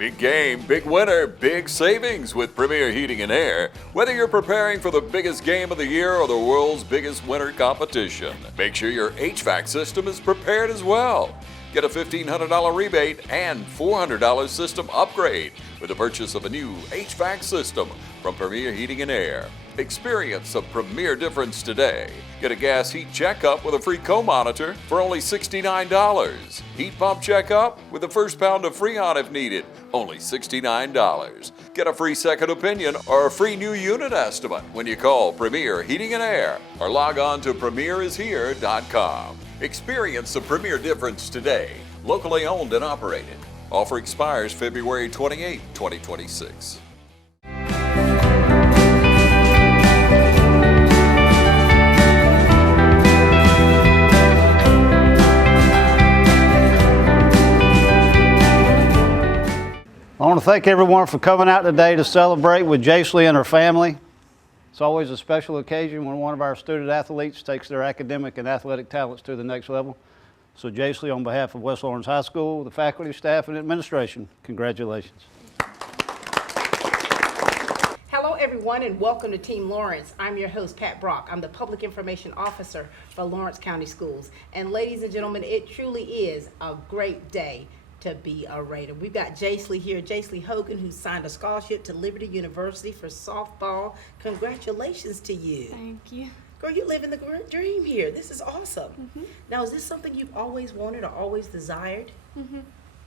Big game, big winner, big savings with Premier Heating and Air. Whether you're preparing for the biggest game of the year or the world's biggest winter competition, make sure your HVAC system is prepared as well. Get a $1,500 rebate and $400 system upgrade with the purchase of a new HVAC system from Premier Heating and Air. Experience a premier difference today. Get a gas heat checkup with a free co-monitor for only $69. Heat pump checkup with the first pound of Freon if needed, only $69. Get a free second opinion or a free new unit estimate when you call Premier Heating and Air or log on to premierishere.com. Experience the premier difference today. Locally owned and operated. Offer expires February 28, 2026. I want to thank everyone for coming out today to celebrate with Jacely and her family. It's always a special occasion when one of our student athletes takes their academic and athletic talents to the next level. So Jacely, on behalf of West Lawrence High School, the faculty, staff, and administration, congratulations. Hello everyone and welcome to Team Lawrence. I'm your host, Pat Brock. I'm the Public Information Officer for Lawrence County Schools. And ladies and gentlemen, it truly is a great day to be a Raider. We've got Jacely here, Jacely Hogan, who signed a scholarship to Liberty University for softball. Congratulations to you. Thank you. Girl, you live in the dream here. This is awesome. Now, is this something you've always wanted or always desired?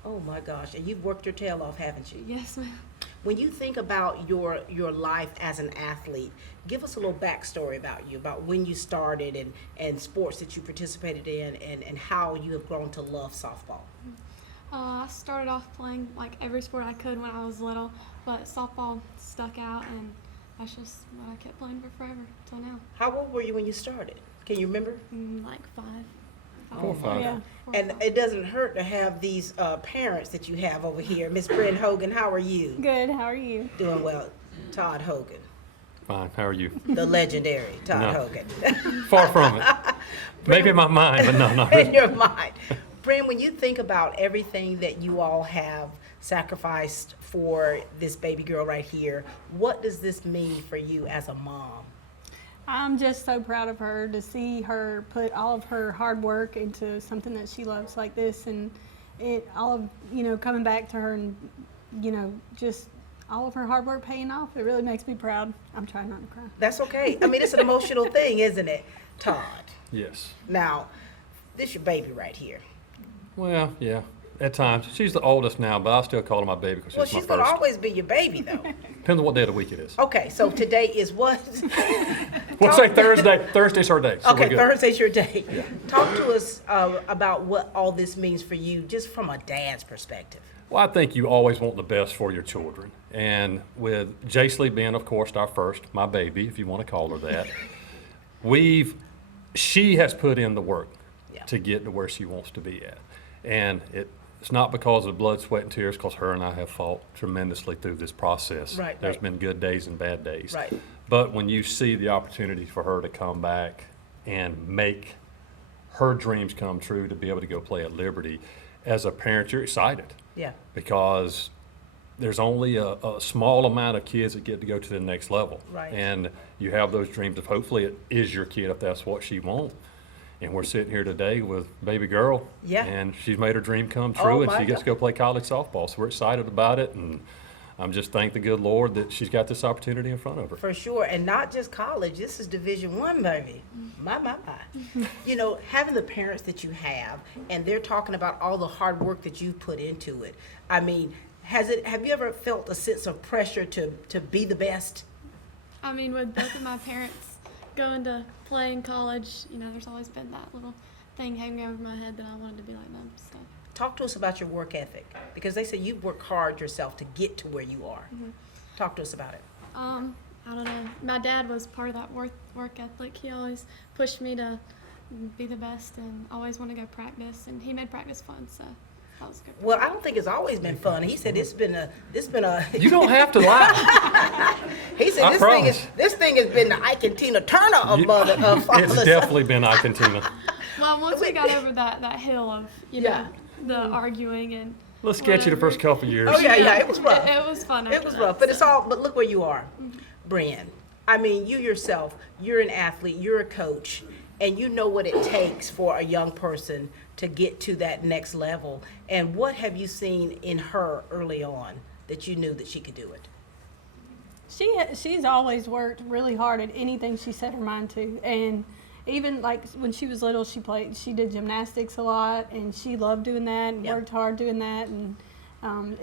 Oh my gosh, and you've worked your tail off, haven't you? Yes, ma'am. When you think about your life as an athlete, give us a little backstory about you, about when you started and sports that you participated in and how you have grown to love softball. I started off playing like every sport I could when I was little, but softball stuck out, and that's just what I kept playing for forever till now. How old were you when you started? Can you remember? Like 5. 4 or 5. Yeah. 4 or And 5. it doesn't hurt to have these parents that you have over here. Miss Bryn Hogan, how are you? Good. How are you? Doing well. Todd Hogan, Fine. How are you? the legendary Todd No. Hogan. Far from it. Maybe in my mind, but no, not In really. your mind. Bryn, when you think about everything that you all have sacrificed for this baby girl right here, what does this mean for you as a mom? I'm just so proud of her to see her put all of her hard work into something that she loves like this, and it all of coming back to her and just all of her hard work paying off. It really makes me proud. I'm trying not to cry. That's okay. I mean, it's an emotional thing, isn't it, Todd? Yes. Now, this your baby right here. Well, yeah. At times. She's the oldest now, but I still call her my baby because Well, she's my she's going to first. always be your baby, though. Depends on what day of the week it is. Okay, so today is what? We'll say Thursday. Thursday's her day. So we're Okay, good. Thursday's your day. Talk to us about what all this means for you, just from a dad's perspective. Well, I think you always want the best for your children. And with Jacely being, of course, our first, my baby, if you want to call her that, she has put in the work to get to where she wants to be at. And it's not because of blood, sweat, and tears, because her and I have fought tremendously through this process. Right, There's right. been good days and bad days. Right. But when you see the opportunity for her to come back and make her dreams come true to be able to go play at Liberty, as a parent, you're excited. Yeah. Because there's only a small amount of kids that get to go to the next level. Right. And you have those dreams of hopefully it is your kid if that's what she wants. And we're sitting here today with baby girl. Yeah. And she's made her dream come true, and my she gets to God. go play college softball. So we're excited about it, and I'm just thank the good Lord that she's got this opportunity in front of her. For sure, and not just college. This is Division I, baby. My. Having the parents that you have, and they're talking about all the hard work that you put into it. I mean, have you ever felt a sense of pressure to be the best? I mean, with both of my parents going to play in college, there's always been that little thing hanging over my head that I wanted to be like them. So. Talk to us about your work ethic, because they say you've worked hard yourself to get to where you are. Talk to us about it. I don't know. My dad was part of that work ethic. He always pushed me to be the best and always want to go practice, and he made practice fun, so that was good. Well, I don't think it's always been fun. He said it's been a. You don't have to lie. He said I promise. this thing has been the Ike and Tina Turner of father. It's definitely been Ike and Tina. Well, once we got over that hill of, Yeah. the arguing and little sketchy the first couple years. Oh yeah, it was rough. It was fun. It after was that, rough, but it's so. all. But look where you are, Brian. I mean, you yourself, you're an athlete, you're a coach, and you know what it takes for a young person to get to that next level. And what have you seen in her early on that you knew that she could do it? She's always worked really hard at anything she set her mind to, and even like when she was little, she did gymnastics a lot, and she loved doing that and Yep. worked hard doing that, and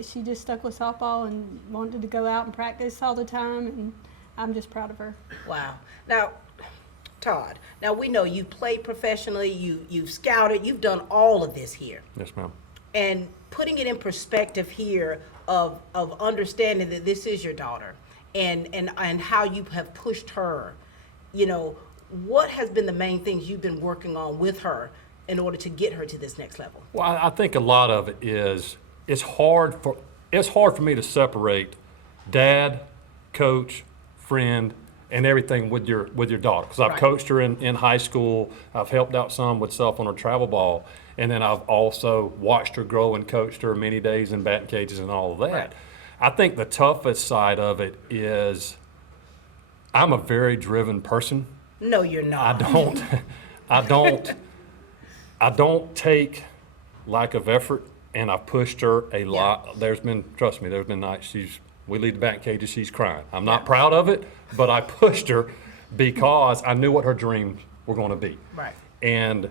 she just stuck with softball and wanted to go out and practice all the time, and I'm just proud of her. Wow. Now, Todd, now we know you played professionally, you've scouted, you've done all of this here. Yes, ma'am. And putting it in perspective here of understanding that this is your daughter and how you have pushed her, you know, what has been the main things you've been working on with her in order to get her to this next level? Well, I think a lot of it is it's hard for me to separate dad, coach, friend, and everything with your daughter, because I've Right. coached her in high school. I've helped out some with stuff on her travel ball, and then I've also watched her grow and coached her many days in batting cages and all of that. Right. I think the toughest side of it is I'm a very driven person. No, you're not. I don't take lack of effort, and I've pushed her a lot. Trust me, there's been nights we leave the batting cages, she's crying. I'm not proud of it, but I pushed her because I knew what her dreams were going to be. Right. And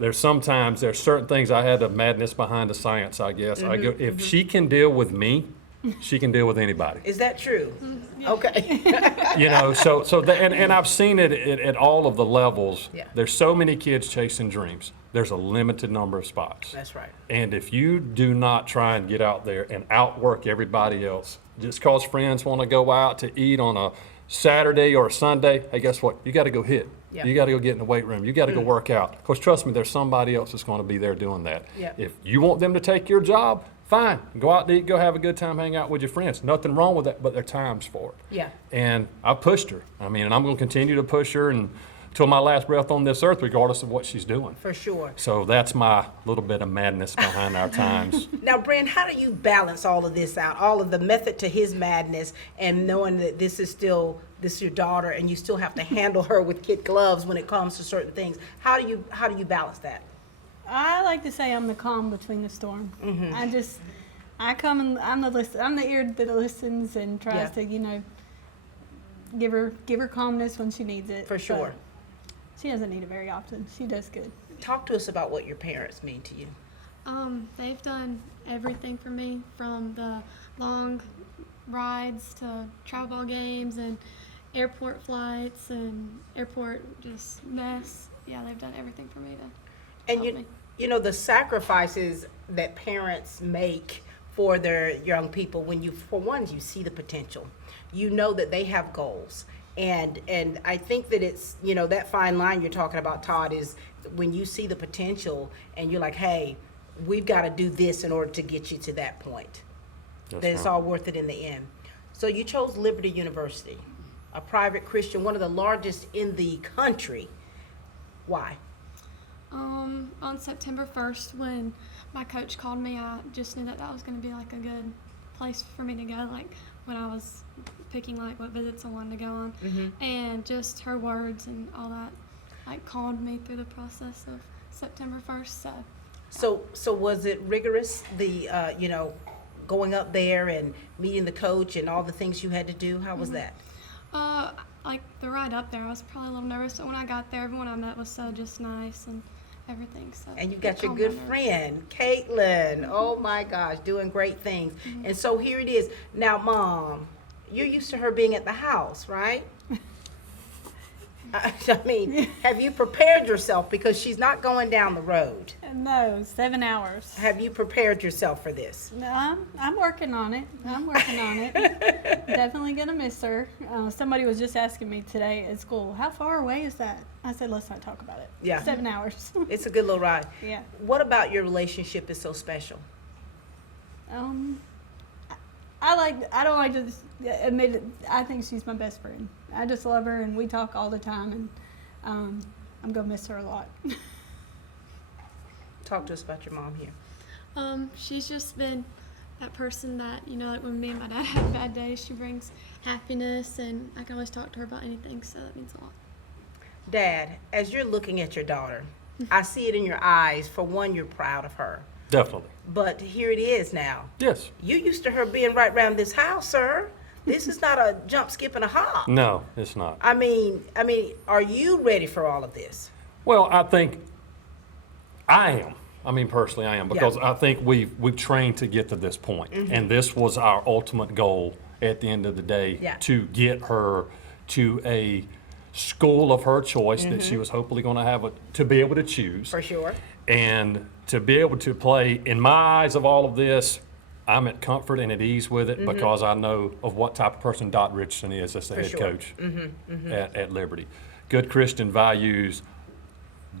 there's certain things I had a madness behind the science, I guess. If she can deal with me, she can deal with anybody. Is that true? Okay. You know, and I've seen it at all of the levels. Yeah. There's so many kids chasing dreams. There's a limited number of spots. That's right. And if you do not try and get out there and outwork everybody else, just because friends want to go out to eat on a Saturday or a Sunday, hey, guess what? You got to go hit. Yeah. You got to go get in the weight room. You got to go work out. Because trust me, there's somebody else that's going to be there doing that. Yeah. If you want them to take your job, fine. Go out to eat, go have a good time, hang out with your friends. Nothing wrong with that, but there are times for it. Yeah. And I pushed her. I mean, and I'm going to continue to push her until my last breath on this earth, regardless of what she's doing. For sure. So that's my little bit of madness behind our times. Now, Brent, how do you balance all of this out, all of the method to his madness, and knowing that this is your daughter, and you still have to handle her with kid gloves when it comes to certain things? How do you balance that? I like to say I'm the calm between the storm. I come and I'm the ear that listens and tries to, give her calmness when she needs it. For sure. But she doesn't need it very often. She does good. Talk to us about what your parents mean to you. They've done everything for me, from the long rides to travel ball games and airport flights and airport just mess. Yeah, they've done everything for me to And help me. you know the sacrifices that parents make for their young people, when you see the potential, you know that they have goals, and I think that it's, that fine line you're talking about, Todd, is when you see the potential and you're like, hey, we've got to do this in order to get you to that point. Yes, That it's ma'am. all worth it in the end. So you chose Liberty University, a private Christian, one of the largest in the country. Why? On September 1st, when my coach called me, I just knew that was going to be like a good place for me to go, like when I was picking like what visits I wanted to go on. And just her words and all that like calmed me through the process of September 1st. So was it rigorous, the going up there and meeting the coach and all the things you had to do? How was that? Like the ride up there, I was probably a little nervous, but when I got there, everyone I met was so just nice and everything. So And you've it got your calmed my good nerves. friend, Caitlin. Oh my gosh, doing great things. And so here it is. Now, Mom, you're used to her being at the house, right? I mean, have you prepared yourself, because she's not going down the road? No, 7 hours. Have you prepared yourself for this? No, I'm working on it. Definitely gonna miss her. Somebody was just asking me today at school, how far away is that? I said, let's not talk about it. Yeah. 7 hours. It's a good little ride. Yeah. What about your relationship is so special? I don't like to just admit it. I think she's my best friend. I just love her, and we talk all the time, and I'm gonna miss her a lot. Talk to us about your mom here. She's just been that person that, like when me and my dad have bad days, she brings happiness, and I can always talk to her about anything, so that means a lot. Dad, as you're looking at your daughter, I see it in your eyes. For one, you're proud of her. Definitely. But here it is now. Yes. You used to her being right around this house, sir. This is not a jump, skip, and a hop. No, it's not. I mean, are you ready for all of this? Well, I think I am. I mean, personally, I am, because I think we've trained to get to this point. And this was our ultimate goal at the end of the day, to get her to a school of her choice that she was hopefully going to have to be able to choose. For sure. And to be able to play, in my eyes of all of this, I'm at comfort and at ease with it because I know of what type of person Dot Richardson is as the head coach at Liberty. Good Christian values,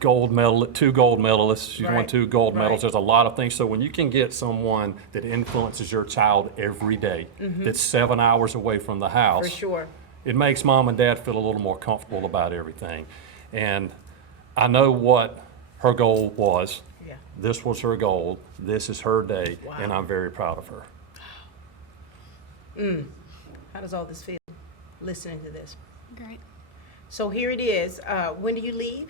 two gold medalists. She's won 2 gold medals. There's a lot of things. So when you can get someone that influences your child every day, that's 7 hours away from the house, For sure. it makes mom and dad feel a little more comfortable about everything. And I know what her goal was. Yeah. This was her goal. This is her day, Wow. and I'm very proud of her. How does all this feel, listening to this? Great. So here it is. When do you leave?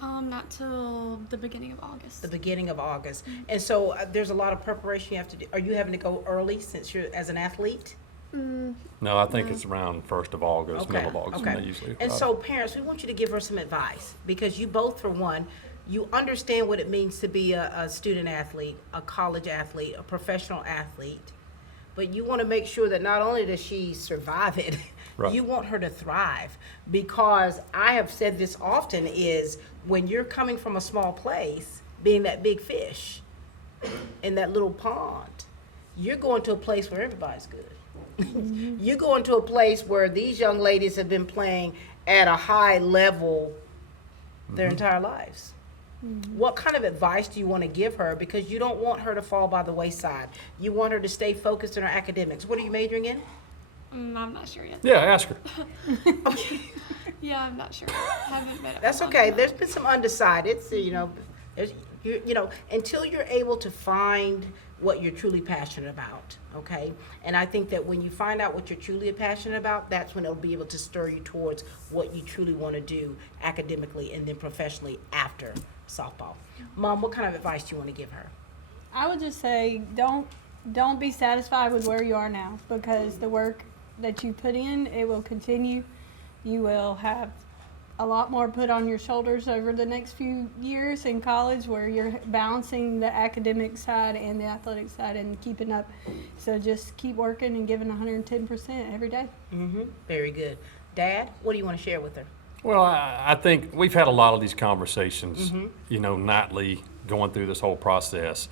Not till the beginning of August. The beginning of August. And so there's a lot of preparation you have to do. Are you having to go early since you're as an athlete? No, I think it's around 1st of August, middle of August, when they usually. And so parents, we want you to give her some advice, because you both, for one, you understand what it means to be a student athlete, a college athlete, a professional athlete, but you want to make sure that not only does she survive it, Right. you want her to thrive. Because I have said this often, is when you're coming from a small place, being that big fish in that little pond, you're going to a place where everybody's good. You're going to a place where these young ladies have been playing at a high level their entire lives. What kind of advice do you want to give her? Because you don't want her to fall by the wayside. You want her to stay focused in her academics. What are you majoring in? I'm not sure yet. Yeah, ask her. Yeah, I'm not sure. Haven't made up That's my mind okay. yet. There's been some undecideds, until you're able to find what you're truly passionate about, okay? And I think that when you find out what you're truly passionate about, that's when it'll be able to stir you towards what you truly want to do academically and then professionally after softball. Mom, what kind of advice do you want to give her? I would just say don't be satisfied with where you are now, because the work that you put in, it will continue. You will have a lot more put on your shoulders over the next few years in college, where you're balancing the academic side and the athletic side and keeping up. So just keep working and giving 110% every day. Very good. Dad, what do you want to share with her? Well, I think we've had a lot of these conversations, nightly, going through this whole process.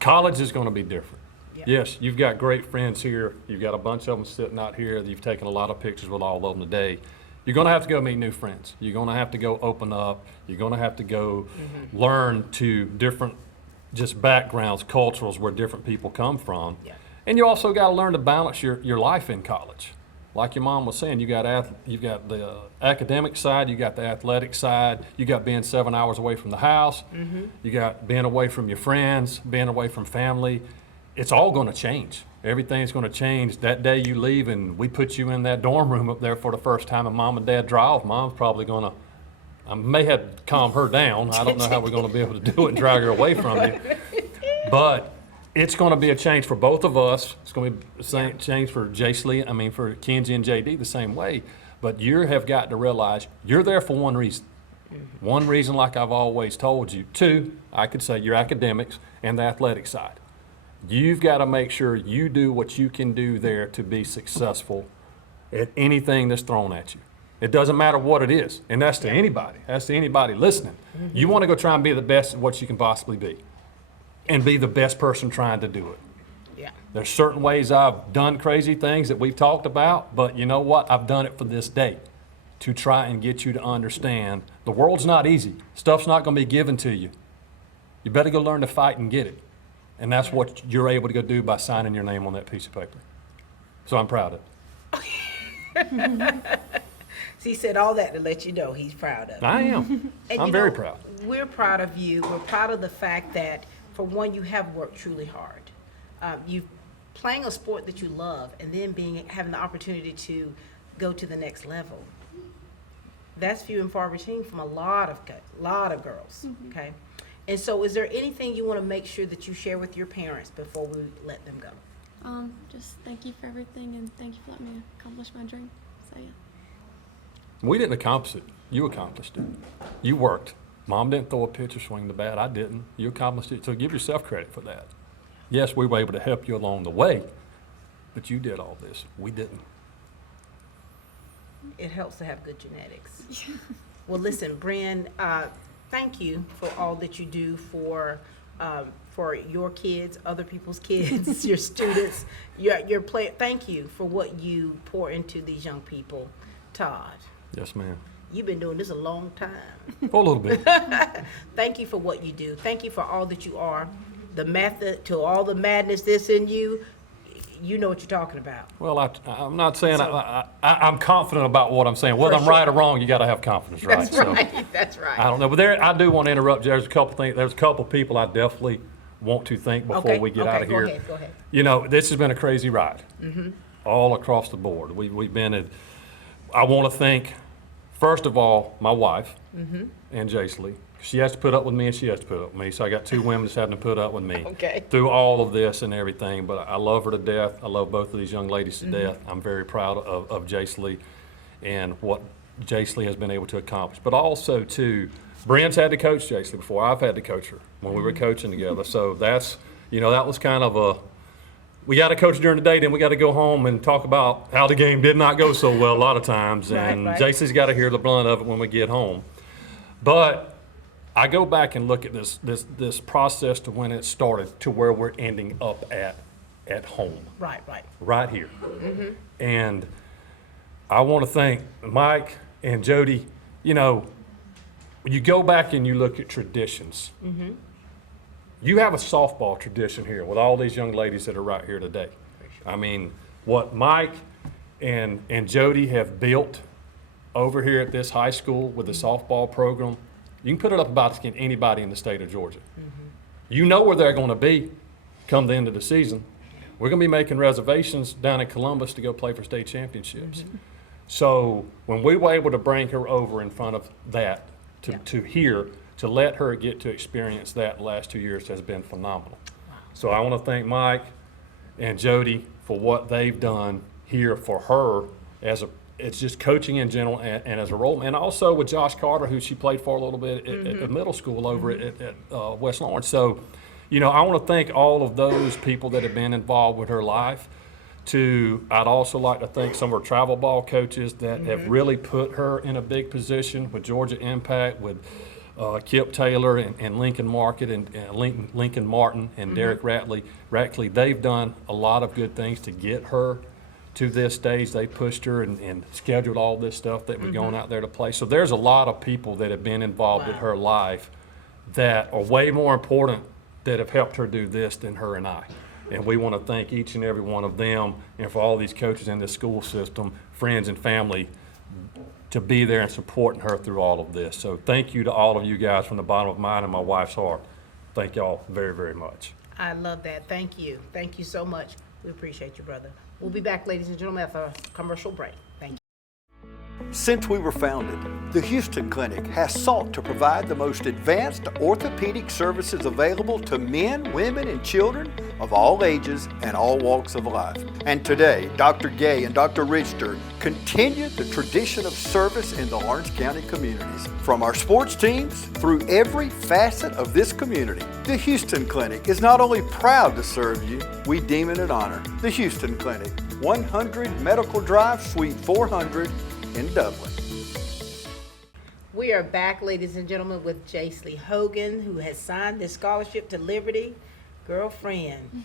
College is going to be different. Yeah. Yes, you've got great friends here. You've got a bunch of them sitting out here. You've taken a lot of pictures with all of them today. You're going to have to go meet new friends. You're going to have to go open up. You're going to have to go learn to different just backgrounds, cultures, where different people come from. Yeah. And you also got to learn to balance your life in college. Like your mom was saying, you got the academic side, you got the athletic side, you got being 7 hours away from the house, you got being away from your friends, being away from family. It's all going to change. Everything's going to change that day you leave, and we put you in that dorm room up there for the first time, and mom and dad drive. Mom's probably going to, I may have to calm her down. I don't know how we're going to be able to do it and drag her away from you. But it's going to be a change for both of us. It's going to be the same change for Jacely, for Kenzie and JD the same way. But you have got to realize you're there for one reason. One reason, like I've always told you. 2, I could say your academics and the athletic side. You've got to make sure you do what you can do there to be successful at anything that's thrown at you. It doesn't matter what it is. And that's to anybody. That's to anybody listening. You want to go try and be the best at what you can possibly be. And be the best person trying to do it. Yeah. There's certain ways I've done crazy things that we've talked about, but you know what? I've done it for this day to try and get you to understand the world's not easy. Stuff's not going to be given to you. You better go learn to fight and get it. And that's what you're able to go do by signing your name on that piece of paper. So I'm proud of it. So he said all that to let you know he's proud of it. I am. And I'm very proud. We're proud of you. We're proud of the fact that, for one, you have worked truly hard. you playing a sport that you love and then having the opportunity to go to the next level. That's few and far between from a lot of girls. Okay, and so is there anything you want to make sure that you share with your parents before we let them go? Just thank you for everything, and thank you for letting me accomplish my dream. So yeah. We didn't accomplish it. You accomplished it. You worked. Mom didn't throw a pitch or swing the bat. I didn't. You accomplished it. So give yourself credit for that. Yes, we were able to help you along the way, but you did all this. We didn't. It helps to have good genetics. Well, listen, Bren, thank you for all that you do for your kids, other people's kids, your students, your play. Thank you for what you pour into these young people. Todd. Yes, ma'am. You've been doing this a long time. For a little bit. Thank you for what you do. Thank you for all that you are. The method to all the madness that's in you. You know what you're talking about. Well, I'm not saying I'm confident about what I'm saying. Whether I'm sure. right or wrong, you got to have confidence, right? That's right. That's right. I don't know, but I do want to interrupt you. There's a couple things. There's a couple people I definitely want to thank before we get out of here. Go ahead. You know, this has been a crazy ride, all across the board. We've been at. I want to thank, first of all, my wife and Jacely. She has to put up with me, and she has to put up with me. So I got two women that's having to put up with me through all of this and everything. But I love her to death. I love both of these young ladies to death. I'm very proud of Jacely and what Jacely has been able to accomplish. But also, too, Bren's had to coach Jacely before. I've had to coach her when we were coaching together. So that's, that was kind of a, we got to coach during the day, then we got to go home and talk about how the game did not go so well a lot of times. And Right. Jacely's got to hear the blunt of it when we get home. But I go back and look at this process to when it started to where we're ending up at home. Right here. And I want to thank Mike and Jody. When you go back and you look at traditions, you have a softball tradition here with all these young ladies that are right here today. I mean, what Mike and Jody have built over here at this high school with the softball program, you can put it up about anybody in the state of Georgia. You know where they're going to be come the end of the season. We're going to be making reservations down in Columbus to go play for state championships. So when we were able to bring her over in front of that to here, to let her get to experience that the last 2 years has been phenomenal. So I want to thank Mike and Jody for what they've done here for her it's just coaching in general and as a role, and also with Josh Carter, who she played for a little bit at the middle school over at West Lawrence. So, I want to thank all of those people that have been involved with her life. I'd also like to thank some of her travel ball coaches that have really put her in a big position with Georgia Impact, with Kip Taylor and Lincoln Market and Lincoln Martin and Derek Rackley. They've done a lot of good things to get her to this stage. They pushed her and scheduled all this stuff that we're going out there to play. So there's a lot of people that have been involved in her life that are way more important that have helped her do this than her and I. And we want to thank each and every one of them, and for all these coaches in the school system, friends and family, to be there and supporting her through all of this. So thank you to all of you guys from the bottom of mine and my wife's heart. Thank y'all very, very much. I love that. Thank you. Thank you so much. We appreciate you, brother. We'll be back, ladies and gentlemen, after a commercial break. Thank you. Since we were founded, the Houston Clinic has sought to provide the most advanced orthopedic services available to men, women, and children of all ages and all walks of life. And today, Dr. Gay and Dr. Richter continue the tradition of service in the Lawrence County communities. From our sports teams through every facet of this community, the Houston Clinic is not only proud to serve you, we deem it an honor. The Houston Clinic, 100 Medical Drive, Suite 400 in Dublin. We are back, ladies and gentlemen, with Jacely Hogan, who has signed this scholarship to Liberty, girlfriend.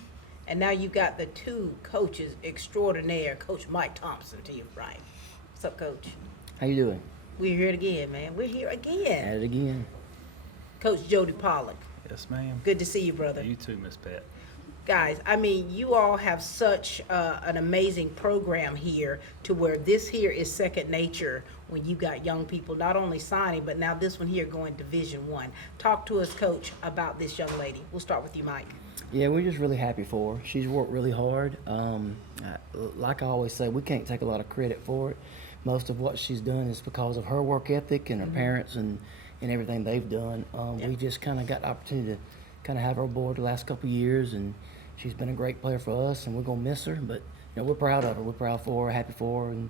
And now you got the two coaches extraordinaire, Coach Mike Thompson to your right. What's up, Coach? How you doing? We're here again, man. We're here again. At it again. Coach Jody Pollock. Yes, ma'am. Good to see you, brother. You too, Miss Pat. Guys, I mean, you all have such an amazing program here to where this here is second nature when you got young people not only signing, but now this one here going Division I. Talk to us, Coach, about this young lady. We'll start with you, Mike. Yeah, we're just really happy for her. She's worked really hard. Like I always say, we can't take a lot of credit for it. Most of what she's done is because of her work ethic and her parents and everything they've done. We just kind of got the opportunity to kind of have her aboard the last couple of years, and she's been a great player for us, and we're going to miss her. But, we're proud of her. We're proud for her, happy for her, and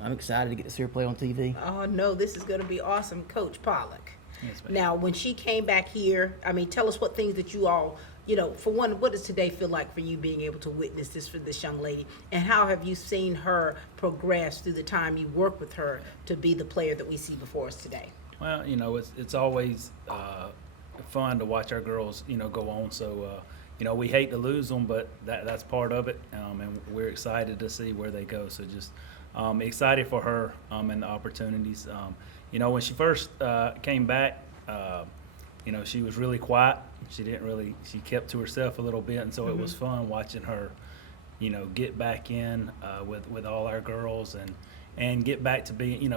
I'm excited to get to see her play on TV. Oh, no, this is going to be awesome. Coach Pollock. Yes, ma'am. Now, when she came back here, tell us what things that you all, for one, what does today feel like for you being able to witness this for this young lady? And how have you seen her progress through the time you work with her to be the player that we see before us today? Well, it's always fun to watch our girls, go on. So, we hate to lose them, but that's part of it, and we're excited to see where they go. So just excited for her and the opportunities. When she first came back, she was really quiet. She kept to herself a little bit, and so it was fun watching her, get back in with all our girls and get back to being,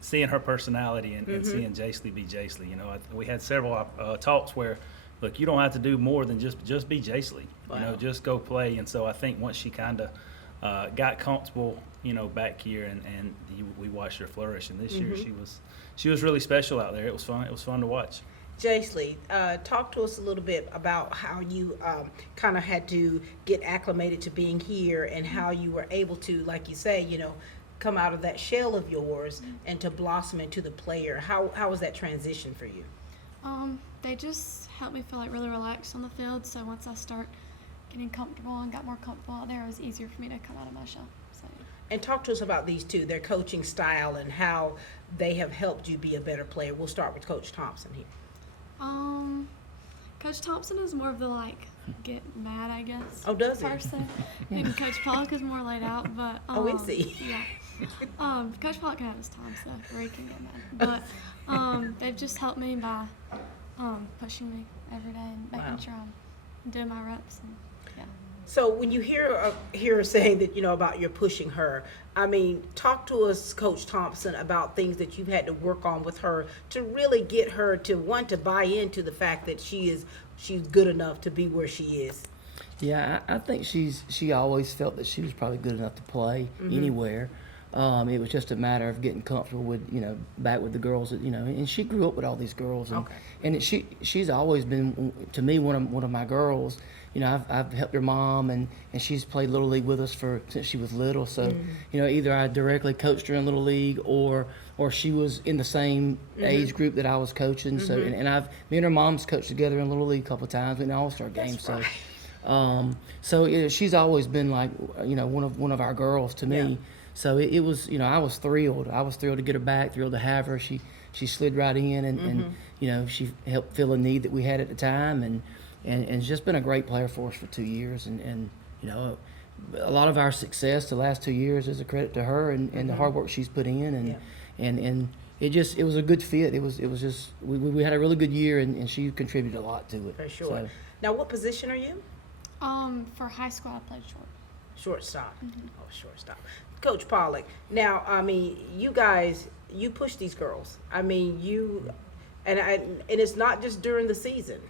seeing her personality and seeing Jacely be Jacely. We had several talks where, look, you don't have to do more than just be Jacely. Wow. Just go play. And so I think once she kind of got comfortable, back here and we watched her flourish. And this year she was really special out there. It was fun. It was fun to watch. Jacely, talk to us a little bit about how you kind of had to get acclimated to being here and how you were able to, like you say, come out of that shell of yours and to blossom into the player. How was that transition for you? They just helped me feel like really relaxed on the field. So once I start getting comfortable and got more comfortable out there, it was easier for me to come out of my shell. So. And talk to us about these two, their coaching style and how they have helped you be a better player. We'll start with Coach Thompson here. Coach Thompson is more of the get mad, I guess. Oh, does he? Person. And Coach Pollock is more laid out, but is he? Yeah. Coach Pollock can have his time, so where he can get mad. But they've just helped me by pushing me every day and making sure I'm doing my reps. And, yeah. So when you hear her saying that, about your pushing her, talk to us, Coach Thompson, about things that you've had to work on with her to really get her to buy into the fact that she's good enough to be where she is. Yeah, I think she always felt that she was probably good enough to play anywhere. It was just a matter of getting comfortable with, back with the girls, and she grew up with all these girls, and she's always been, to me, one of my girls. I've helped her mom, and she's played Little League with us since she was little. So, either I directly coached her in Little League, or she was in the same age group that I was coaching. So, and me and her mom's coached together in Little League a couple of times in All-Star games. Right. So she's always been like, one of our girls to me. Yeah. So it was, I was thrilled. I was thrilled to get her back, thrilled to have her. She slid right in, and she helped fill a need that we had at the time, and she's just been a great player for us for 2 years. And a lot of our success the last 2 years is a credit to her and the hard work she's put in, and it was a good fit. It was just we had a really good year, and she contributed a lot to it. For sure. So, Now, what position are you? For high school, I played short. Shortstop. Oh, shortstop. Coach Pollock. Now, you guys, you push these girls. And it's not just during the season.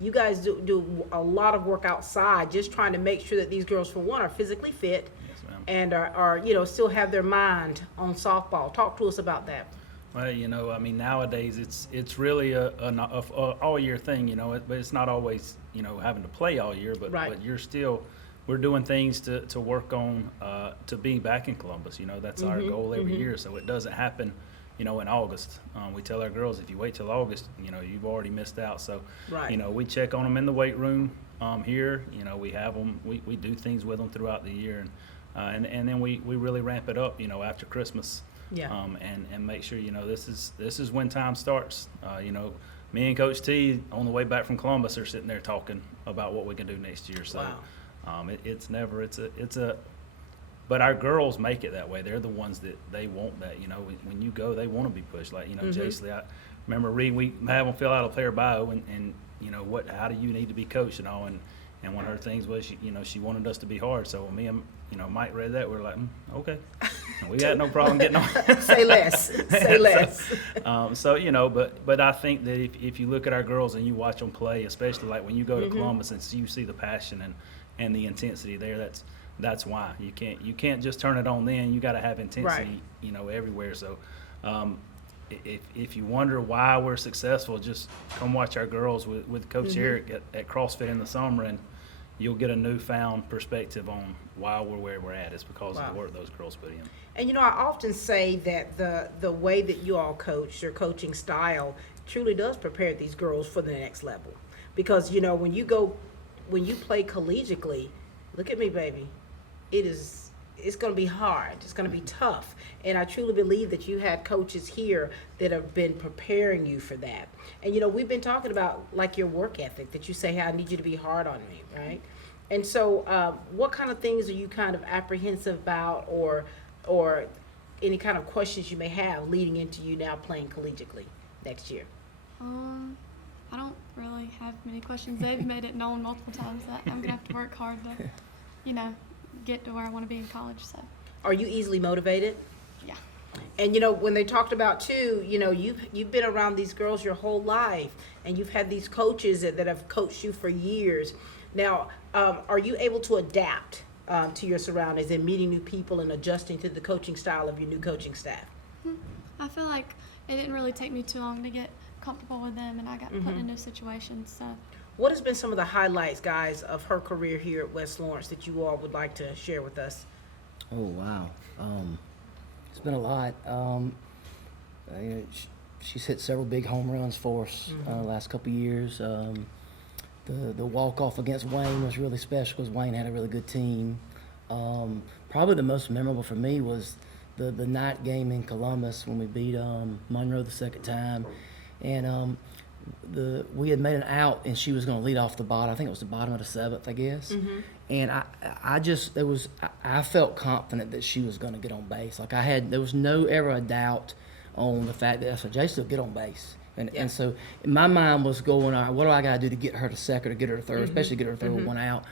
You guys do a lot of work outside, just trying to make sure that these girls, for one, are physically fit, Yes, ma'am. and are still have their mind on softball. Talk to us about that. Well, nowadays it's really a all year thing, but it's not always, having to play all year, but we're doing things to work on to be back in Columbus. That's our goal every year. So it doesn't happen, in August. We tell our girls, if you wait till August, you've already missed out. So, we check on them in the weight room here. We have them, we do things with them throughout the year. And then we really ramp it up, after Christmas. Yeah. And make sure, this is when time starts. Me and Coach T on the way back from Columbus are sitting there talking about what we can do next year. So, but our girls make it that way. They're the ones that they want that. When you go, they want to be pushed. Like, Jacely, I remember we have them fill out a player bio and how do you need to be coached and all. And one of her things was, she wanted us to be hard. So me and, Mike read that. We're like, okay. We got no problem getting on. Say less. Say less. So you know, but I think that if you look at our girls and you watch them play, especially like when you go to Columbus and you see the passion and the intensity there, that's why you can't just turn it on then. You got to have intensity, Right. you know, everywhere. So if you wonder why we're successful, just come watch our girls with Coach Eric at CrossFit in the summer, and you'll get a newfound perspective on why we're where we're at. It's because of the work those girls put in. And you know, I often say that the way that you all coach, your coaching style, truly does prepare these girls for the next level. Because you know, when you play collegiately, look at me, baby, it's going to be hard. It's going to be tough. And I truly believe that you had coaches here that have been preparing you for that. And you know, we've been talking about like your work ethic, that you say, hey, I need you to be hard on me, right? And so what kind of things are you kind of apprehensive about, or any kind of questions you may have leading into you now playing collegiately next year? I don't really have many questions. They've made it known multiple times that I'm gonna have to work hard to, you know, get to where I want to be in college. So. Are you easily motivated? Yeah. And you know, when they talked about too, you know, you've been around these girls your whole life, and you've had these coaches that have coached you for years. Now, are you able to adapt to your surroundings and meeting new people and adjusting to the coaching style of your new coaching staff? I feel like it didn't really take me too long to get comfortable with them, and I got put in new situations. So. What has been some of the highlights, guys, of her career here at West Lawrence that you all would like to share with us? Oh, wow. It's been a lot. You know, she's hit several big home runs for us the last couple of years. The walk-off against Wayne was really special because Wayne had a really good team. Probably the most memorable for me was the night game in Columbus when we beat Monroe the second time. And we had made an out, and she was going to lead off the bottom. I think it was the bottom of the seventh, I guess. And I felt confident that she was going to get on base. Like there was no ever a doubt on the fact that I said, Jacely will get on base. And so my mind was going, all right, what do I got to do to get her to second or get her to third, especially get her to third with one out.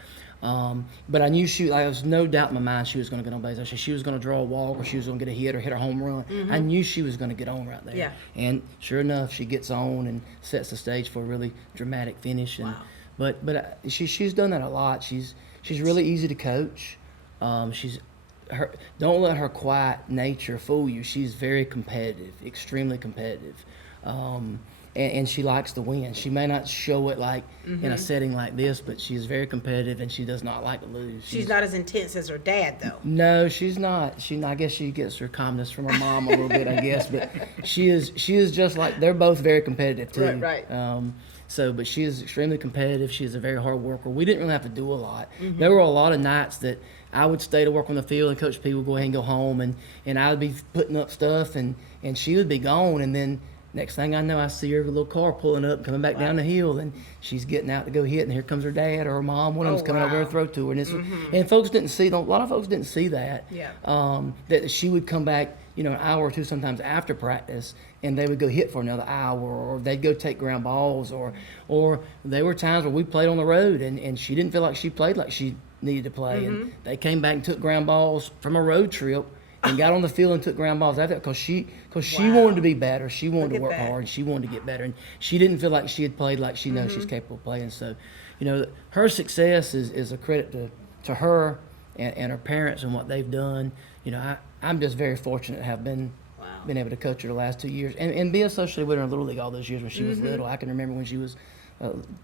But I knew there was no doubt in my mind she was going to get on base. I said she was going to draw a walk, or she was going to get a hit or hit a home run. I knew she was going to get on right there. Yeah. And sure enough, she gets on and sets the stage for a really dramatic finish. And, Wow. But she's done that a lot. She's really easy to coach. Don't let her quiet nature fool you. She's very competitive, extremely competitive. And she likes to win. She may not show it like in a setting like this, but she is very competitive, and she does not like to lose. She's not as intense as her dad, though. No, she's not. I guess she gets her calmness from her mom a little bit, I guess. But she is just like, they're both very competitive too. Right. But she is extremely competitive. She is a very hard worker. We didn't really have to do a lot. There were a lot of nights that I would stay to work on the field, and Coach P would go ahead and go home, and I would be putting up stuff, and she would be gone, and then next thing I know, I see her little car pulling up, coming back down the hill, and she's getting out to go hit, and here comes her dad or her mom. One of them's coming over there to throw to her. And folks didn't see, a lot of folks didn't see that. Yeah. That she would come back, an hour or two sometimes after practice, and they would go hit for another hour, or they'd go take ground balls, or there were times where we played on the road, and she didn't feel like she played like she needed to play. And they came back and took ground balls from a road trip and got on the field and took ground balls after that because she wanted to be better. She wanted to work hard, and she wanted to get better. And she didn't feel like she had played like she knows she's capable of playing. So, her success is a credit to her and her parents and what they've done. I'm just very fortunate to have been able to coach her the last 2 years and be associated with her in Little League all those years when she was little. I can remember when she was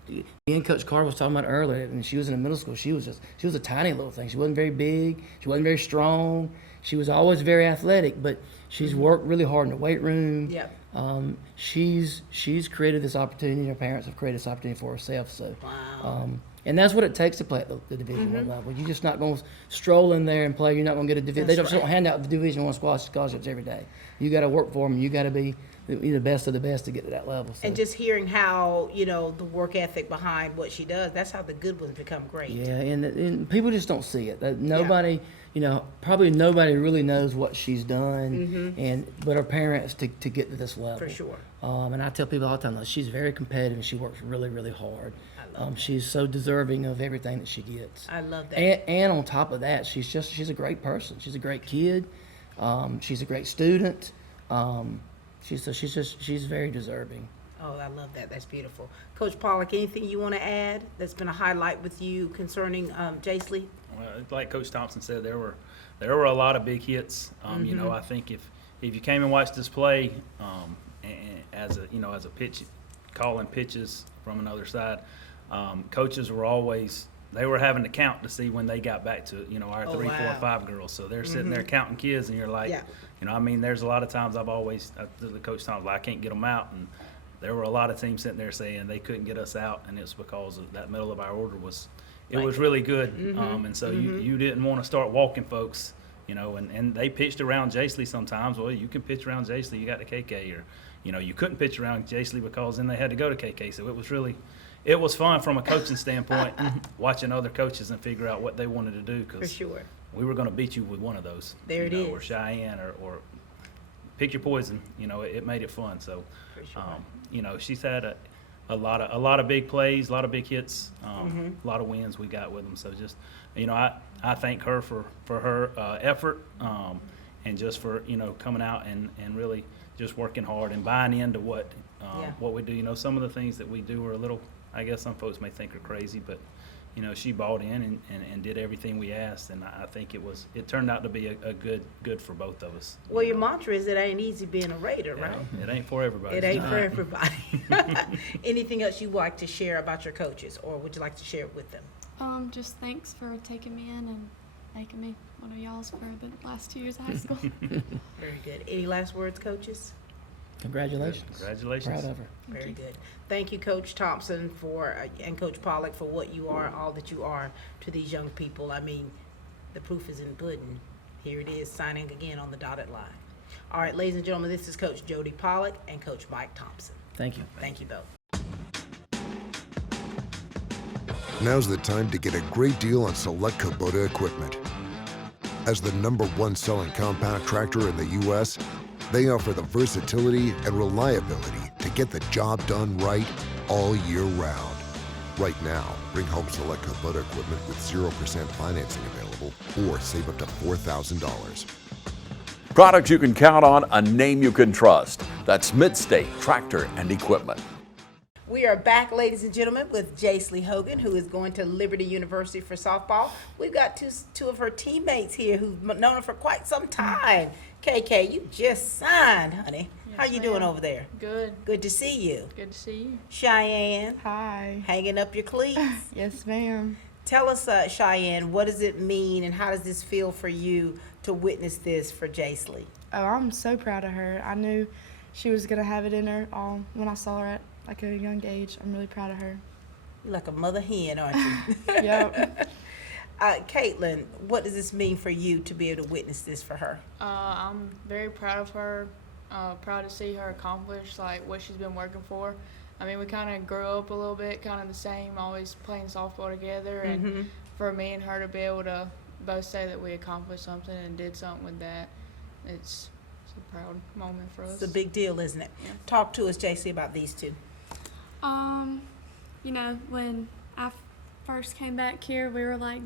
me and Coach Carter was talking about earlier, and she was in middle school. She was a tiny little thing. She wasn't very big. She wasn't very strong. She was always very athletic, but she's worked really hard in the weight room. Yep. She's created this opportunity. Her parents have created this opportunity for herself. So, and that's what it takes to play at the Division I level. You're just not going to stroll in there and play. You're not going to get a division. They don't hand out the Division I scholarships every day. You got to work for them. You got to be the best of the best to get to that level. So. And just hearing how, the work ethic behind what she does, that's how the good ones become great. Yeah, and people just don't see it. Nobody, probably nobody really knows what she's done, but her parents to get to this level. For sure. And I tell people all the time, she's very competitive and she works really, really hard. She's so deserving of everything that she gets. I love that. And on top of that, she's a great person. She's a great kid. She's a great student. She's very deserving. Oh, I love that. That's beautiful. Coach Pollock, anything you want to add that's been a highlight with you concerning Jacely? Well, like Coach Thompson said, there were a lot of big hits. You know, I think if you came and watched us play, and as a pitch, calling pitches from another side, coaches were always, they were having to count to see when they got back to, our 3, 4, 5 girls. So they're sitting there counting kids, and you're like, there's a lot of times the Coach Thompson, I can't get them out, and there were a lot of teams sitting there saying they couldn't get us out, and it's because of that middle of our order was really good. And so you didn't want to start walking folks, and they pitched around Jacely sometimes. Well, you can pitch around Jacely, you got the KK, or, you couldn't pitch around Jacely because then they had to go to KK. So it was fun from a coaching standpoint, watching other coaches and figure out what they wanted to do. For sure. We were going to beat you with one of those. There it is. Or Cheyenne, or pick your poison. It made it fun. So, she's had a lot of big plays, a lot of big hits, a lot of wins we got with them. So just, I thank her for her effort, and just for coming out and really just working hard and buying into what we do. Some of the things that we do are a little, I guess some folks may think are crazy, but she bought in and did everything we asked, and I think it turned out to be a good for both of us. Well, your mantra is it ain't easy being a Raider, right? It ain't for everybody. It ain't for everybody. Anything else you'd like to share about your coaches, or would you like to share it with them? Just thanks for taking me in and making me one of y'all's for the last 2 years of high school. Very good. Any last words, coaches? Congratulations. Congratulations. Proud of her. Very good. Thank you, Coach Thompson, and Coach Pollock, for what you are, all that you are to these young people. I mean, the proof is in the pudding. Here it is, signing again on the dotted line. All right, ladies and gentlemen, this is Coach Jody Pollock and Coach Mike Thompson. Thank you. Thank you both. Now's the time to get a great deal on select Kubota equipment. As the #1 selling compact tractor in the U.S., they offer the versatility and reliability to get the job done right all year round. Right now, bring home select Kubota equipment with 0% financing available, or save up to $4,000. Products you can count on, a name you can trust. That's Midstate Tractor and Equipment. We are back, ladies and gentlemen, with Jacely Hogan, who is going to Liberty University for softball. We've got two of her teammates here who've known her for quite some time. KK, you just signed, honey. Yes, How you doing ma'am. over there? Good. Good to see you. Good to see you. Cheyenne, Hi. hanging up your cleats. Yes, ma'am. Tell us, Cheyenne, what does it mean and how does this feel for you to witness this for Jacely? Oh, I'm so proud of her. I knew she was going to have it in her all when I saw her at like a young age. I'm really proud of her. You're like a mother hen, aren't you? Yep. Caitlin, what does this mean for you to be able to witness this for her? I'm very proud of her. Proud to see her accomplish like what she's been working for. I mean, we kind of grew up a little bit, kind of the same, always playing softball together. And for me and her to be able to both say that we accomplished something and did something with that, it's a proud moment for us. It's a big deal, isn't it? Yeah. Talk to us, Jacely, about these two. When I first came back here, we were like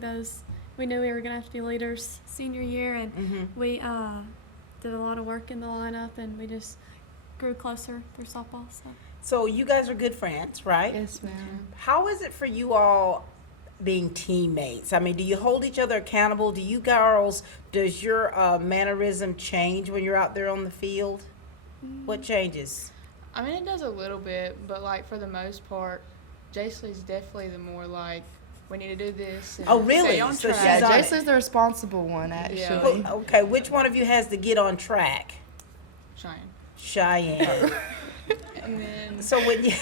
we knew we were going to have to be leaders senior year, and we did a lot of work in the lineup, and we just grew closer through softball. So you guys are good friends, right? Yes, ma'am. How is it for you all being teammates? I mean, do you hold each other accountable? Do you girls, does your mannerism change when you're out there on the field? What changes? I mean, it does a little bit, but like for the most part, Jacely's definitely the more like, we need to do this. And Oh, really? Stay on So track. she's Yeah, on it. Jacely's the responsible one, actually. Yeah. Okay, which one of you has to get on track? Cheyenne. And then So when you,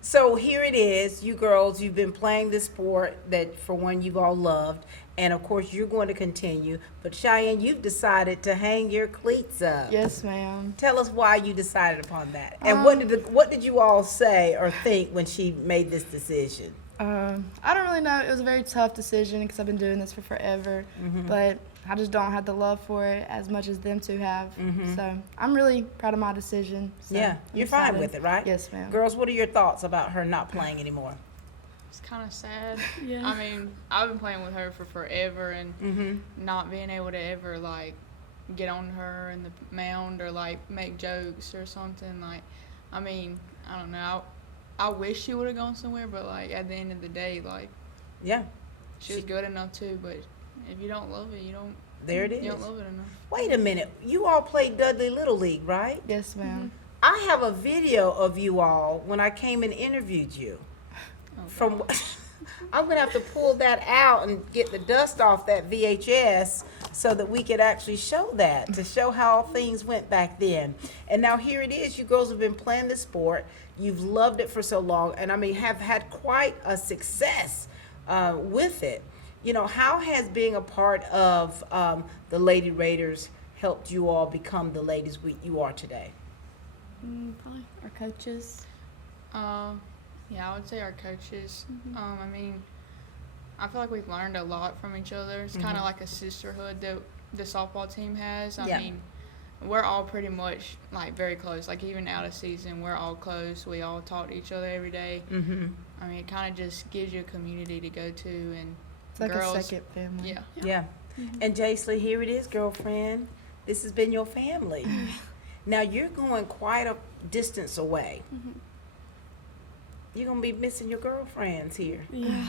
so here it is, you girls, you've been playing this sport that for one you've all loved, and of course you're going to continue. But Cheyenne, you've decided to hang your cleats up. Yes, ma'am. Tell us why you decided upon that, and what did you all say or think when she made this decision? I don't really know. It was a very tough decision because I've been doing this for forever, but I just don't have the love for it as much as them two have. So I'm really proud of my decision. So Yeah, I'm you're fine excited. with it, right? Yes, ma'am. Girls, what are your thoughts about her not playing anymore? it's kind of sad. Yeah. I mean, I've been playing with her for forever, and not being able to ever like get on her in the mound or like make jokes or something. Like, I mean, I don't know. I wish she would have gone somewhere, but like at the end of the day, like, Yeah. she was good enough too. But if you don't love it, you don't. There it You don't is. love it enough. Wait a minute. You all played Dudley Little League, right? Yes, ma'am. I have a video of you all when I came and interviewed you. From I'm gonna have to pull that out and get the dust off that VHS so that we could actually show that, to show how things went back then. And now here it is. You girls have been playing the sport. You've loved it for so long, and I mean have had quite a success with it. You know, how has being a part of the Lady Raiders helped you all become the ladies you are today? Probably our coaches. Yeah, I would say our coaches. I mean, I feel like we've learned a lot from each other. It's kind of like a sisterhood that the softball team has. I mean, we're all pretty much like very close. Like even out of season, we're all close. We all talk to each other every day. I mean, it kind of just gives you a community to go to, and It's like girls, a second family. Yeah. Yeah. And Jacely, here it is, girlfriend. This has been your family. Now you're going quite a distance away. You're going to be missing your girlfriends here. Yeah.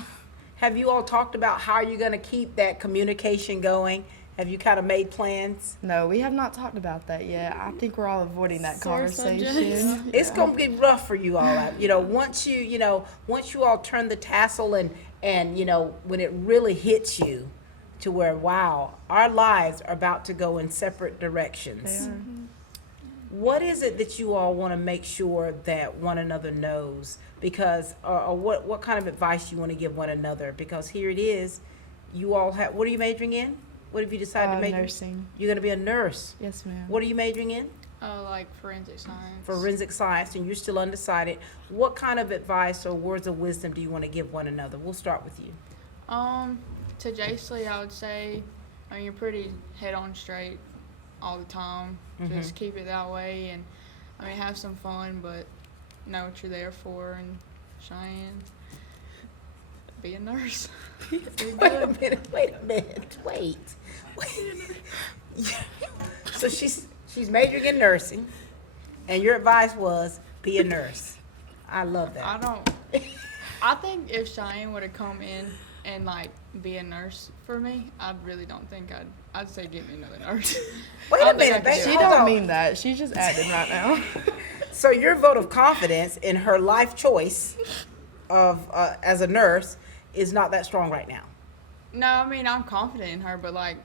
Have you all talked about how you're going to keep that communication going? Have you kind of made plans? No, we have not talked about that yet. I think we're all avoiding that Sore conversation. subjects. It's going to be rough for you all. You know, once you all turn the tassel and you know, when it really hits you to where, wow, our lives are about to go in separate directions. They are. What is it that you all want to make sure that one another knows? Because, or what kind of advice you want to give one another? Because here it is, you all have, what are you majoring in? What have you decided to major in? Nursing. You're going to be a nurse. Yes, ma'am. What are you majoring in? Like forensic science. Forensic science, and you're still undecided. What kind of advice or words of wisdom do you want to give one another? We'll start with you. To Jacely, I would say, I mean, you're pretty head on straight all the time. Just keep it that way, and I mean, have some fun, but know what you're there for. And Cheyenne, be a nurse. Wait a minute. So she's majoring in nursing, and your advice was be a nurse. I love that. I think if Cheyenne would have come in and like be a nurse for me, I really don't think I'd say get me another nurse. Wait a minute, baby. She Hold don't on. mean that. She's just acting right now. So your vote of confidence in her life choice of as a nurse is not that strong right now. No, I mean, I'm confident in her, but like,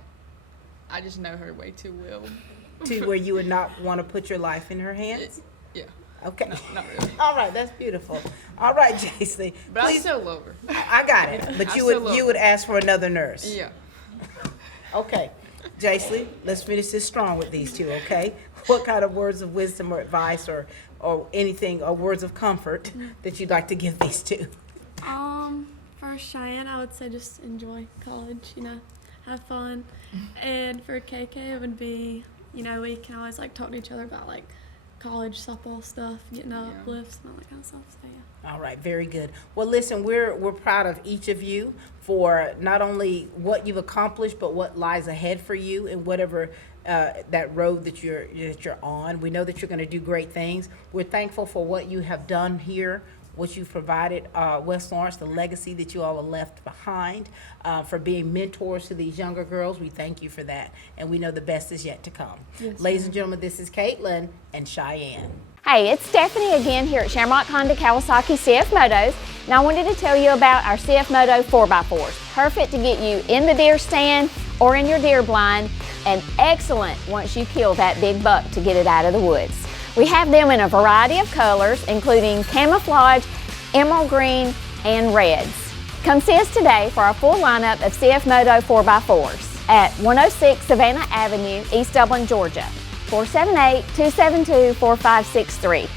I just know her way too well. To where you would not want to put your life in her hands? Yeah. Okay. No, not really. All right, that's beautiful. All right, Jacely. But I Please, still love her. I got it. But I you still love would ask for another nurse. Yeah. Okay. Jacely, let's finish this strong with these two, okay? What kind of words of wisdom or advice or anything or words of comfort that you'd like to give these two? For Cheyenne, I would say just enjoy college, you know, have fun. And for KK, it would be, you know, we can always like talk to each other about like college softball stuff, getting uplifts and all that kind of stuff. So yeah. All right, very good. Well, listen, we're proud of each of you for not only what you've accomplished, but what lies ahead for you in whatever that road that you're on. We know that you're going to do great things. We're thankful for what you have done here, what you've provided West Lawrence, the legacy that you all have left behind, for being mentors to these younger girls. We thank you for that, and we know the best is yet to come. Yes, Ladies and gentlemen, this is Caitlin and Cheyenne. Hey, it's Stephanie again here at Shamrock Honda Kawasaki CF Motos, and I wanted to tell you about our CF Moto 4x4s. Perfect to get you in the deer stand or in your deer blind, and excellent once you kill that big buck to get it out of the woods. We have them in a variety of colors, including camouflage, emerald green, and reds. Come see us today for our full lineup of CF Moto 4x4s at 106 Savannah Avenue, East Dublin, Georgia. 478-272-4563.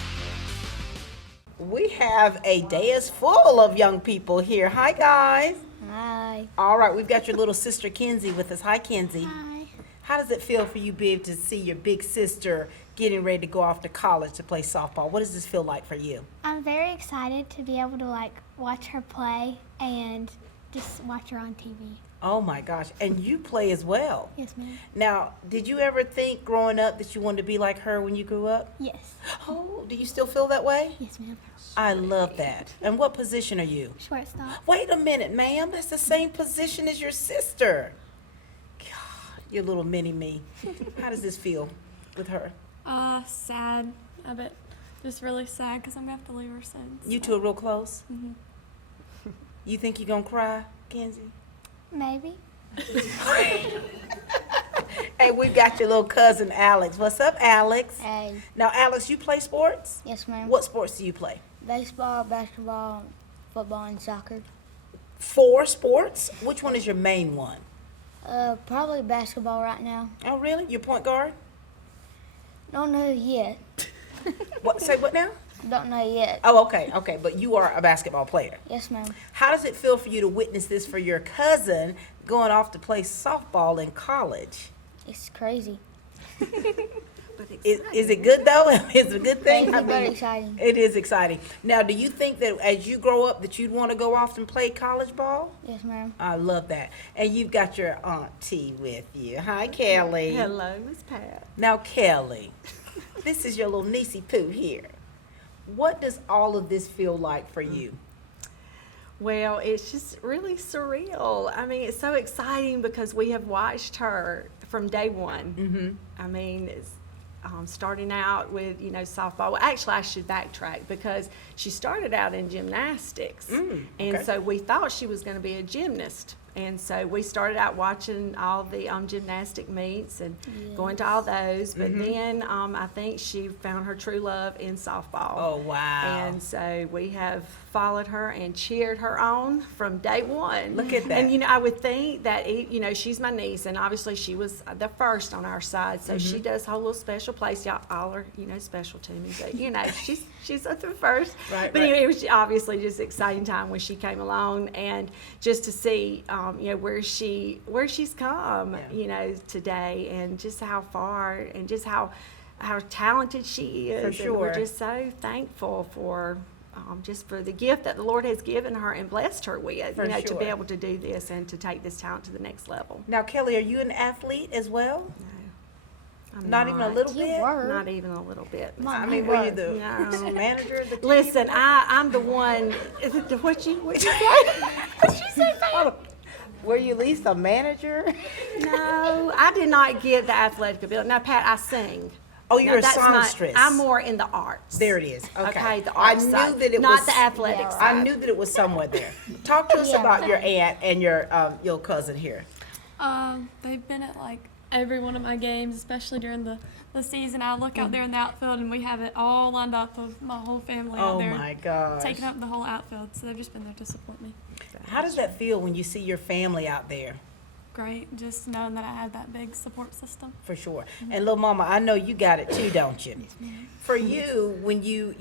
We have a dais full of young people here. Hi, guys. Hi. All right, we've got your little sister, Kenzie, with us. Hi, Kenzie. Hi. How does it feel for you to be able to see your big sister getting ready to go off to college to play softball? What does this feel like for you? I'm very excited to be able to watch her play and Just watch her on TV. Oh my gosh, and you play as well. Yes, ma'am. Now, did you ever think growing up that you wanted to be like her when you grew up? Yes. Oh, do you still feel that way? Yes, ma'am. I love that. And what position are you? Shortstop. Wait a minute, ma'am. That's the same position as your sister. God, your little mini me. How does this feel with her? Sad. I bet. Just really sad because I'm gonna have to leave her soon. You two are real close? Mm-hmm. You think you're gonna cry, Kenzie? Maybe. Hey, we've got your little cousin Alex. What's up, Alex? Hey. Now, Alex, you play sports? Yes, ma'am. What sports do you play? Baseball, basketball, football, and soccer. 4 sports? Which one is your main one? Probably basketball right now. Oh, really? Your point guard? Don't know yet. What? Say what now? Don't know yet. Oh, okay, okay. But you are a basketball player. Yes, ma'am. How does it feel for you to witness this for your cousin going off to play softball in college? It's crazy. Is it good though? Is it a good thing? Crazy, but exciting. It is exciting. Now, do you think that as you grow up that you'd want to go off and play college ball? Yes, ma'am. I love that. And you've got your auntie with you. Hi, Kelly. Hello, Miss Pat. Now, Kelly, this is your little niecey poo here. What does all of this feel like for you? Well, it's just really surreal. I mean, it's so exciting because we have watched her from day one. Mm-hmm. I mean, it's starting out with, softball. Well, actually, I should backtrack because she started out in gymnastics. Okay. And so we thought she was going to be a gymnast. And so we started out watching all the gymnastic meets and going to all those. But then I think she found her true love in softball. Oh, wow. And so we have followed her and cheered her on from day one. Look at that. And, I would think that, she's my niece, and obviously she was the first on our side. So she does hold a little special place. Y'all all are, special to me. But, she's at the first. Right, But right. anyway, it was obviously just an exciting time when she came along, and just to see, where she's come, today, and just how far, and just how talented she is. For And sure. we're just so thankful for just for the gift that the Lord has given her and blessed her with, For to sure. be able to do this and to take this talent to the next level. Now, Kelly, are you an athlete as well? No, I'm Not even a little You bit? were. Not even a little bit. I mean, were you the No. manager of the team? Listen, I'm the one. Is it what you say? What you say, babe? Were you at least a manager? No, I did not get the athletic ability. Now, Pat, I sing. Oh, you're Now, a that's songstress. I'm more in the arts. There it is. Okay. Okay, the I arts knew side, that it not was the athletic Yeah, side. I knew that it was somewhere there. Talk to us Yeah. about your aunt and your cousin here. They've been at like every one of my games, especially during the season. I look out there in the outfield and we have it all lined up of my whole family out Oh there, my gosh. taking up the whole outfield. So they've just been there to support me. How does that feel when you see your family out there? Great, just knowing that I have that big support system. For sure. And little mama, I know you got it too, don't you? For you, when you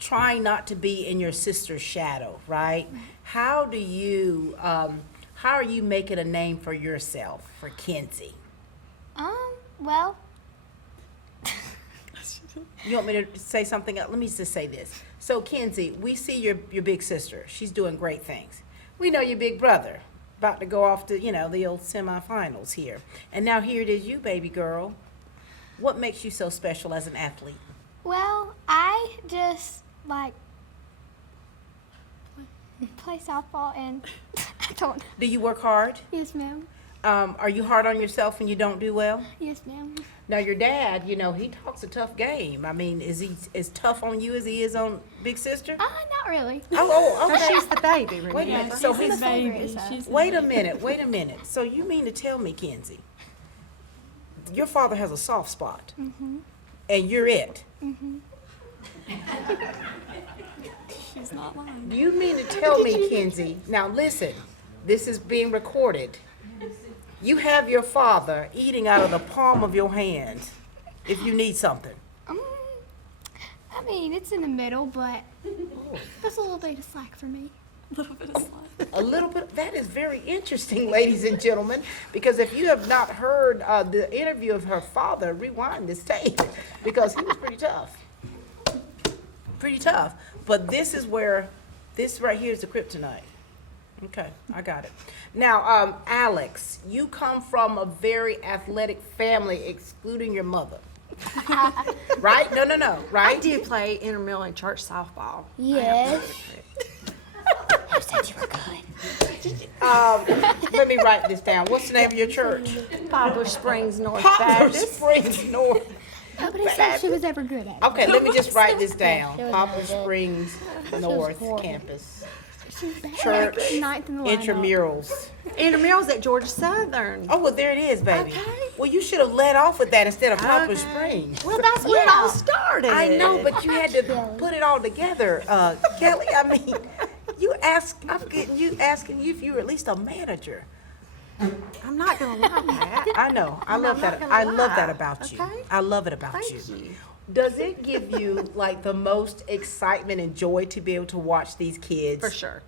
trying not to be in your sister's shadow, right? How do you, how are you making a name for yourself, for Kenzie? Well, You want me to say something else? Let me just say this. So, Kenzie, we see your big sister. She's doing great things. We know your big brother, about to go off to, the old semifinals here. And now here it is you, baby girl. What makes you so special as an athlete? well, I just play softball and I don't. Do you work hard? Yes, ma'am. Are you hard on yourself when you don't do well? Yes, ma'am. Now, your dad, he talks a tough game. I mean, is he as tough on you as he is on big sister? Not really. Oh, okay. She's the baby, remember? Wait a minute. Yeah, So she's he's his baby. so. She's his Wait a baby. minute. So you mean to tell me, Kenzie, your father has a soft spot, and you're it? She's not lying. Do you mean to tell me, Kenzie? Now listen, this is being recorded. You have your father eating out of the palm of your hand if you need something. I mean, it's in the middle, but that's a little bit of slack for me. A little bit of slack. A little bit. That is very interesting, ladies and gentlemen, because if you have not heard the interview of her father, rewind this tape, because he was pretty tough. Pretty tough. But this is where, this right here is the kryptonite. Okay, I got it. Now, Alex, you come from a very athletic family, excluding your mother. Right? No, right? I did play intramural and church softball. Yes. Who said you were good? Let me write this down. What's the name of your church? Poplar Springs North Poplar Baptist. Springs North. Nobody said she was ever good at it. Okay, let me just write this down. It was Poplar really good. Springs North horrible. Campus. She was bad. Church, Ninth in the lineup. intramurals. Intramurals at Georgia Southern. Oh, well, there it is, baby. Okay. Well, you should have led off with that instead of Poplar Springs. Well, that's where it all started. I know, but you had to put it all together, Kelly. I mean, I'm asking you if you were at least a manager. I'm not gonna lie, Pat. I know. I love that. gonna I love that lie, about you. okay? I love it about Thank you. you. Does it give you like the most excitement and joy to be able to watch these kids? For sure.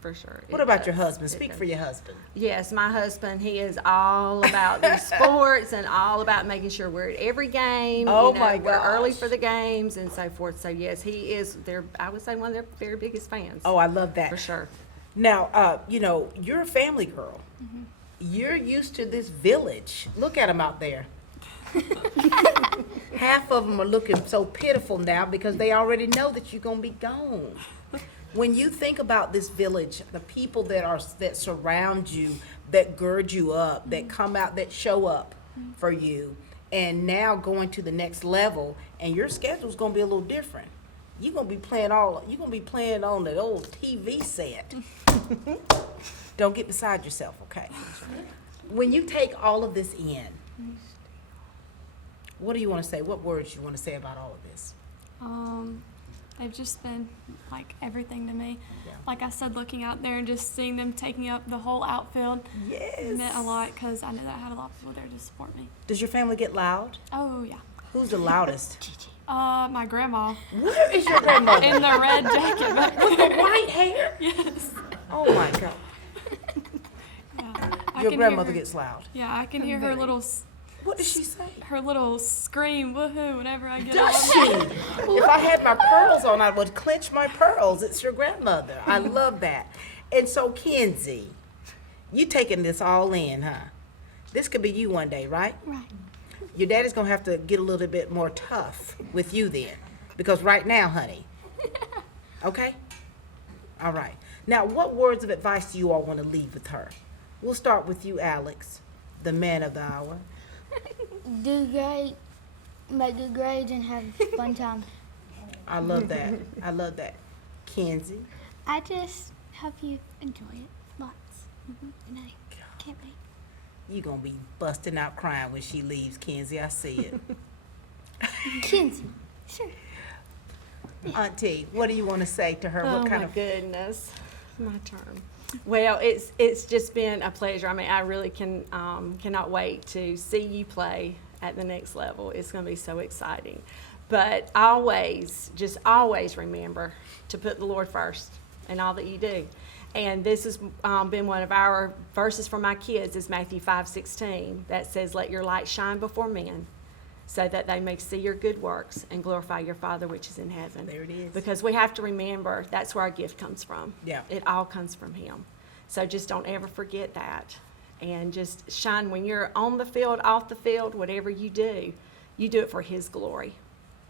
For sure. What It about your does. husband? It Speak does. for your husband. Yes, my husband, he is all about the sports and all about making sure we're at every game. Oh, you know, my we're early gosh. for the games and so forth. So yes, he is I would say one of their very biggest fans. Oh, I love that. For sure. Now, you're a family girl. You're used to this village. Look at them out there. Half of them are looking so pitiful now because they already know that you're gonna be gone. When you think about this village, the people that surround you, that gird you up, that come out, that show up for you, and now going to the next level, and your schedule's gonna be a little different. You're gonna be playing on the old TV set. Don't get beside yourself, okay? When you take all of this in, what do you want to say? What words you want to say about all of this? They've just been like everything to me. Yeah. Like I said, looking out there and just seeing them taking up the whole outfield meant a lot because I knew that I had a lot of people there to support me. Does your family get loud? Oh yeah. Who's the loudest? My grandma. Where is your grandmother? In the red jacket back With the there. white hair? Yes. Oh my God. Yeah. I Your can grandmother hear her, gets loud. Yeah, I can hear her little. What does she say? Her little scream, woohoo! Whenever I get Does out. she? If I had my pearls on, I would clench my pearls. It's your grandmother. I love that. And so, Kenzie, you taking this all in, huh? This could be you one day, right? Right. Your daddy's gonna have to get a little bit more tough with you then, because right now, honey. Okay? All right. Now, what words of advice do you all want to leave with her? We'll start with you, Alex, the man of the hour. Do great, make good grades, and have a fun time. I love that. I love that. Kenzie. I just hope you enjoy it lots. And I can't wait. You gonna be busting out crying when she leaves, Kenzie. I see it. Kenzie, sure. Auntie, what do you want to say to her? Oh What kind my of goodness, my turn. Well, it's just been a pleasure. I mean, I really cannot wait to see you play at the next level. It's going to be so exciting. But always, just always remember to put the Lord first in all that you do. And this has been one of our verses for my kids is Matthew 5:16 that says, "Let your light shine before men, so that they may see your good works and glorify your Father which is in heaven." There it is. Because we have to remember that's where our gift comes from. Yeah. It all comes from Him. So just don't ever forget that. And just shine when you're on the field, off the field, whatever you do it for His glory.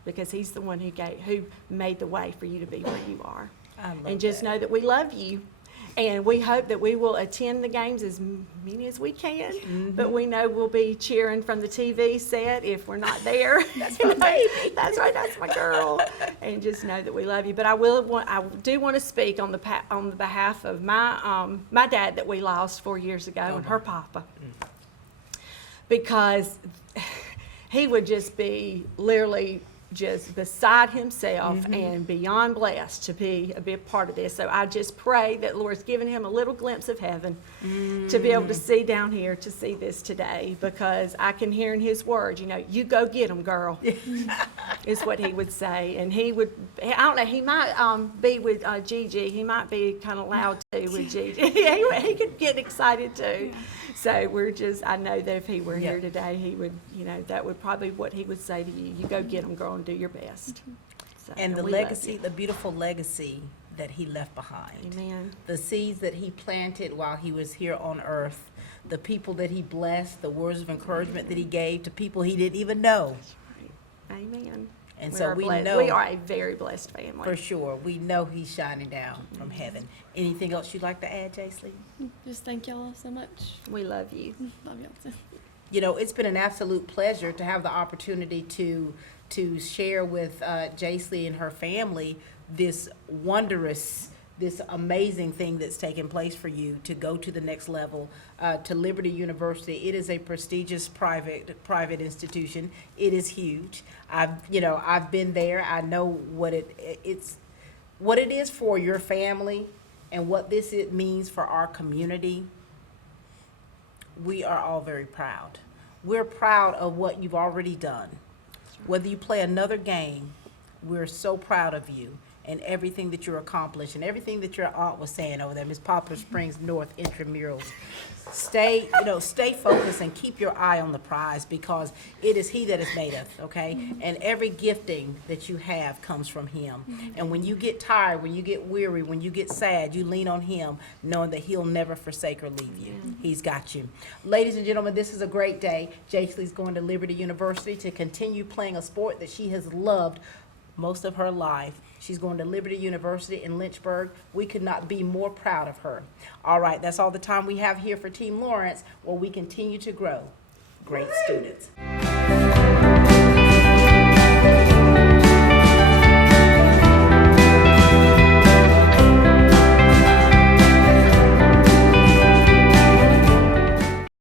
Because He's the one who made the way for you to be where you are. I love And just that. know that we love you. And we hope that we will attend the games as many as we can. Mm-hmm. But we know we'll be cheering from the TV set if we're not there. That's my baby. That's right. That's my girl. And just know that we love you. But I do want to speak on the behalf of my dad that we lost 4 years ago and her papa, because he would just be literally just beside himself and beyond blessed to be a big part of this. So I just pray that the Lord's given him a little glimpse of heaven to be able to see down here, to see this today, because I can hear in his words, you go get them, girl, is what he would say. And he would, I don't know, he might be with Gigi. He might be kind of loud too with Gigi. he could get excited too. So I know that if he were here today, he would, that would probably what he would say to you. You go get them, girl, and do your best. So, And the we love legacy, you. the beautiful legacy that he left behind. Amen. The seeds that he planted while he was here on earth, the people that he blessed, the words of encouragement that he gave to people he didn't even know. Amen. And We so are we blessed. know, we are a very blessed family. for sure, we know he's shining down from heaven. Anything else you'd like to add, Jacely? Just thank y'all so much. We love you. Love y'all too. You know, it's been an absolute pleasure to have the opportunity to share with Jacely and her family this wondrous, this amazing thing that's taken place for you to go to the next level, to Liberty University. It is a prestigious private institution. It is huge. I've been there. I know what it is for your family and what it means for our community. We are all very proud. We're proud of what you've already done. Whether you play another game, we're so proud of you and everything that you're accomplished and everything that your aunt was saying over there, Miss Poplar Springs North Intramurals. Stay focused and keep your eye on the prize, because it is he that has made us, okay? And every gifting that you have comes from him. And when you get tired, when you get weary, when you get sad, you lean on him, knowing that he'll never forsake or leave you. He's got you. Ladies and gentlemen, this is a great day. Jacely's going to Liberty University to continue playing a sport that she has loved most of her life. She's going to Liberty University in Lynchburg. We could not be more proud of her. All right, that's all the time we have here for Team Lawrence, where we continue to grow great students.